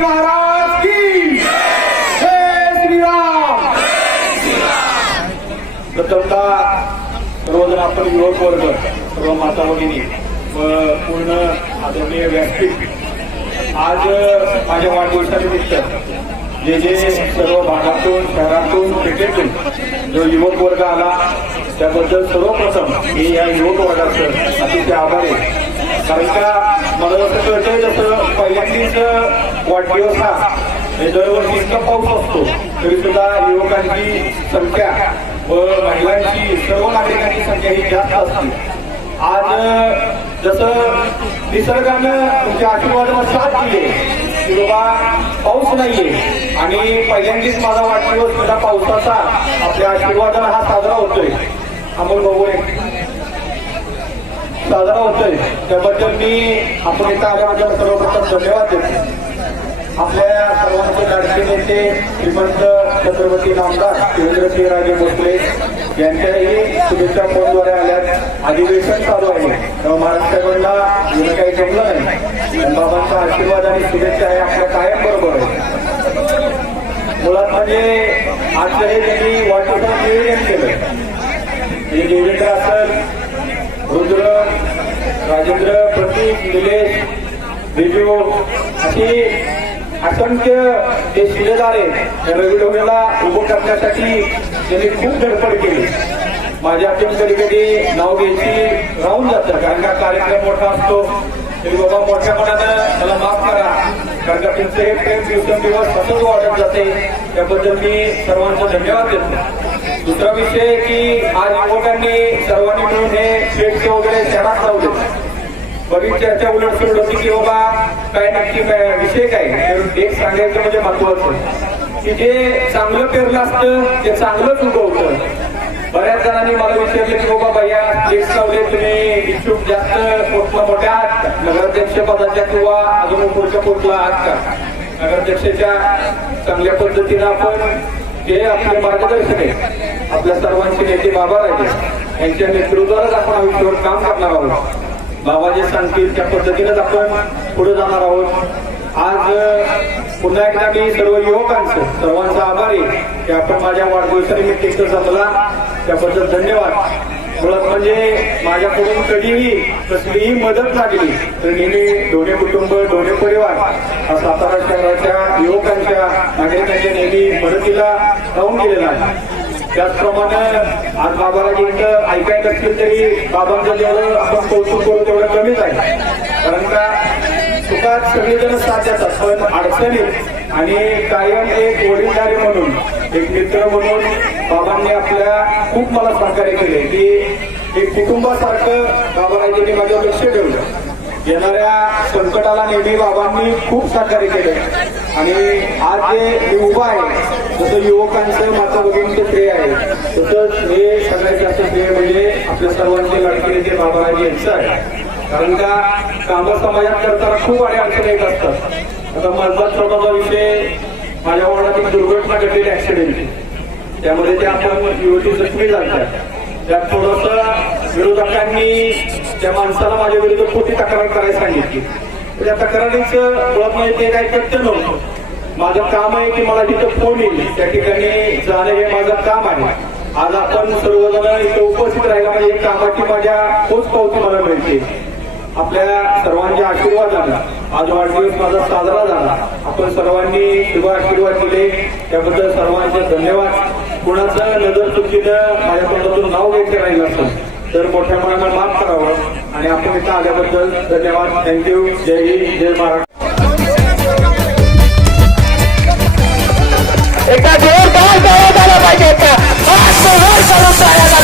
महाराज की प्रथमता सर्वजण आपण युवक वर्ग सर्व माता भगिनी व पूर्ण आदरणीय व्यासपीठ आज माझ्या वाढदिवसानिमित्त जे जे सर्व भागातून शहरातून पेठेतून जो युवक वर्ग आला त्याबद्दल सर्वप्रथम मी या युवक वर्गाचं अतिशय आभार आहे. कारण का मला जसं कळतंय तसं पहिल्यांदीच वाढदिवस हा हे दरवर्षी इतका पाऊस असतो तरी सुद्धा युवकांची संख्या व महिलांची सर्व नागरिकांची संख्या ही जास्त असते. आज जसं निसर्गानं तुमच्या आशीर्वादाला साथ दिली की बाबा पाऊस नाहीये आणि पहिल्यांदाच माझा वाढदिवस सुद्धा पावसाचा आपल्या आशीर्वादानं हा साजरा होतोय. अमोल भाऊ साजरा होतोय. त्याबद्दल मी आपण इथं आल्याबद्दल सर्वप्रथम धन्यवाद देतो. आपल्या सर्वांचे लाडके नेते श्रीमंत छत्रपती नामदार देवेंद्रसिंह राजे भोसले यांच्याही शुभेच्छा फोनद्वारे आल्यात. अधिवेशन चालू आहे. तेव्हा महाराष्ट्राकडला जे काही जमलं नाही. बाबांचा आशीर्वाद आणि शुभेच्छा हे आपल्या कायम बरोबर आहे मुळात म्हणजे आजच्या हे त्यांनी वाटतं नियोजन केलं हे देवेंद्र असेल रुद्र राजेंद्र प्रतीक निलेश बिजू अशी असंख्य जे शिलेदार आहेत रवी डोंगेला उभं करण्यासाठी त्यांनी खूप धडपड केली. माझ्या हातून कधी कधी नाव घ्यायची राहून जातं कारण का कार्यक्रम मोठा असतो. तरी बाबा मोठ्या मनानं मला माफ करा कारण का तुमचं हे प्रेम दिवसेंदिवस सतत वाढत जाते. त्याबद्दल मी सर्वांचा धन्यवाद देतो. दुसरा विषय की आज युवकांनी सर्वांनी मिळून हे शेटचे वगैरे शहरात चर्चा उलट सुलट होती की बाबा काय नक्की काय विषय काय? एक सांगायचं म्हणजे महत्वाचं. की जे चांगलं पेरलं असतं ते चांगलंच उगवतं. बऱ्याच जणांनी मला विचारलं की बाबा भैया एक लावले तुम्ही इच्छुक जास्त पोटला मोठ्या आहात का? नगराध्यक्ष पदाच्या किंवा अजून पुढच्या पोटला आहात का? नगराध्यक्षाच्या चांगल्या पद्धतीनं आपण ते आपले मार्गदर्शक आहे आपल्या सर्वांचे नेते बाबा राहिले यांच्या नेतृत्वालाच आपण आयुष्यावर काम करणार आहोत. बाबा जे सांगतील त्या पद्धतीनेच आपण पुढे जाणार आहोत. आज पुन्हा एकदा मी सर्व युवकांचं सर्वांचा आभारी की आपण माझ्या वाढदिवसानिमित्त इथं जमला. त्याबद्दल धन्यवाद. मुळात म्हणजे माझ्याकडून कधीही कसलीही मदत लागली तर नेहमी दोन्ही कुटुंब दोन्ही परिवार हा सातारा शहराच्या युवकांच्या नागरिकांच्या नेहमी मदतीला राहून गेलेला आहे. त्याचप्रमाणे आज बाबाला गेलं ऐकायचं असतील तरी बाबांचं जेवढं आपण कौतुक करू तेवढं कमीच आहे. कारण का सुखात सगळेजण साथ देतात पण अडचणीत आणि कायम एक वडीलधारी म्हणून एक मित्र म्हणून बाबांनी आपल्या खूप मला सहकार्य केले की एक कुटुंबासारखं बाबाराजांनी माझ्यावर लक्ष ठेवलं येणाऱ्या संकटाला नेहमी बाबांनी खूप सहकार्य केलं. आणि आज जे उभं उभा आहे जसं युवकांचं माता भगिनीचं श्रेय आहे. तसंच हे सगळ्यात जास्त श्रेय म्हणजे आपल्या सर्वांचे लाडके ते बाबाजी यांचं आहे. कारण का काम समाजात करताना खूप आणि अडचणी येत असतात. आता माझा छोटासा विषय माझ्या वार्डात एक दुर्घटना घडलेली ऍक्सिडेंट त्यामध्ये ते आपण युवती जखमी झाल्या त्यात थोडस विरोधकांनी त्या माणसाला माझ्या विरुद्ध खोटी तक्रार करायला सांगितली. म्हणजे त्या तक्रारीचं मुळात म्हणजे ते काही तथ्य नव्हतं. माझं काम आहे की मला तिथं फोन येईल त्या ठिकाणी जाणं हे माझं काम आहे. आज आपण सर्वजण इथं उपस्थित राहिला म्हणजे कामाची माझ्या पोच पावती मला मिळते. आपल्या सर्वांच्या आशीर्वादानं. आज वाढदिवस माझा साजरा झाला. आपण सर्वांनी शुभ आशीर्वाद दिले. त्याबद्दल सर्वांचे धन्यवाद. कुणाचं नजर चुकीनं माझ्या तोंडातून नाव घ्यायचं राहिलं असं तर मोठ्या मनानं माफ करावं. आणि आपण इथं आल्याबद्दल धन्यवाद. थँक्यू जय हिंद. जय महाराष्ट्र. एका जोरदार आला पाहिजे. का हात वर करून जायला